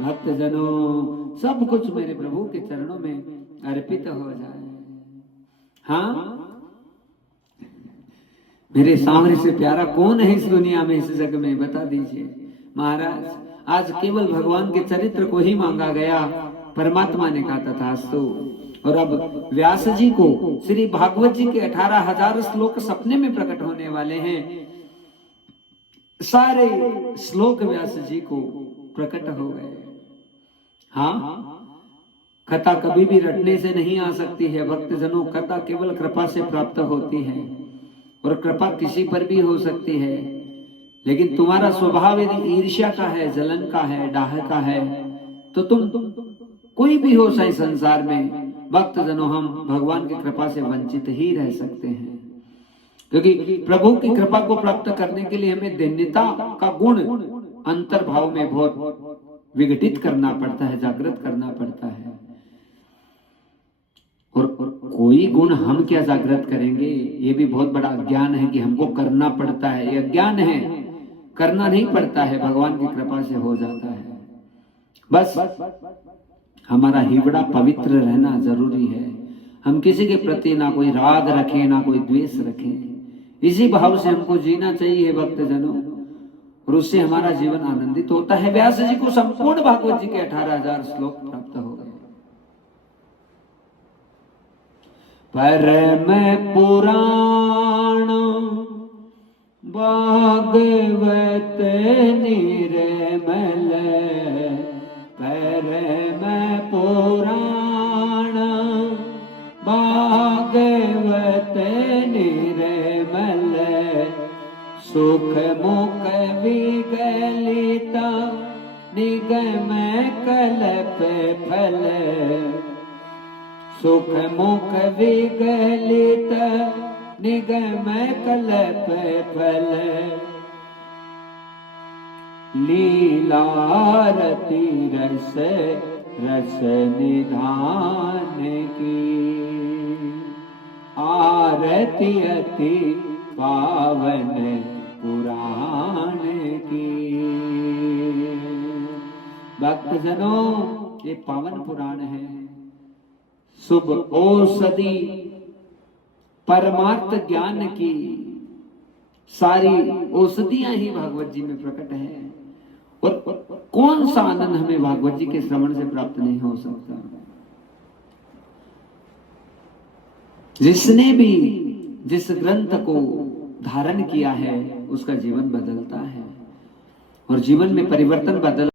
भक्तजनों, सब कुछ मेरे प्रभु के चरणों में अर्पित हो जाए। हाँ, मेरे सांवरे से प्यारा कौन है इस दुनिया में, इस जग में, बता दीजिए महाराज। आज केवल भगवान के चरित्र को ही मांगा गया, परमात्मा ने कहा तथास्तु। और अब व्यास जी को श्री भागवत जी के 18,000 श्लोक सपने में प्रकट होने वाले हैं। सारे श्लोक व्यास जी को प्रकट हो गए। हाँ, कथा कभी भी रटने से नहीं आ सकती है भक्तजनों, कथा केवल कृपा से प्राप्त होती है, और कृपा किसी पर भी हो सकती है। लेकिन तुम्हारा स्वभाव यदि ईर्ष्या का है, जलन का है, डाह का है, तो तुम कोई भी हो सही संसार में, भक्तजनों, हम भगवान की कृपा से वंचित ही रह सकते हैं। क्योंकि प्रभु की कृपा को प्राप्त करने के लिए हमें दैन्यता का गुण अंतर्भाव में बहुत विघटित करना पड़ता है, जागृत करना पड़ता है। और कोई गुण हम क्या जागृत करेंगे, ये भी बहुत बड़ा अज्ञान है कि हमको करना पड़ता है। ये अज्ञान है, करना नहीं पड़ता है, भगवान की कृपा से हो जाता है। बस हमारा हिवड़ा पवित्र रहना जरूरी है। हम किसी के प्रति ना कोई राग रखें, ना कोई द्वेष रखें। इसी भाव से हमको जीना चाहिए भक्तजनों, और उससे हमारा जीवन आनंदित होता है। व्यास जी को संपूर्ण भागवत जी के 18,000 श्लोक प्राप्त हो गए। परम पुराण भागवत निर्मल, परम पुराण भागवत निर्मल, सुख मुख विगलित निगम कल्प फल, सुख मुख विगलित निगम कल्प फल, लीलारती रस रस निधान की, आरती अति पावन पुराण की। भक्तजनों, ये पावन पुराण है। शुभ औषधि परमार्थ ज्ञान की सारी औषधियां ही भागवत जी में प्रकट है। और कौन सा आनंद हमें भागवत जी के श्रवण से प्राप्त नहीं हो सकता। जिसने भी जिस ग्रंथ को धारण किया है, उसका जीवन बदलता है, और जीवन में परिवर्तन बदल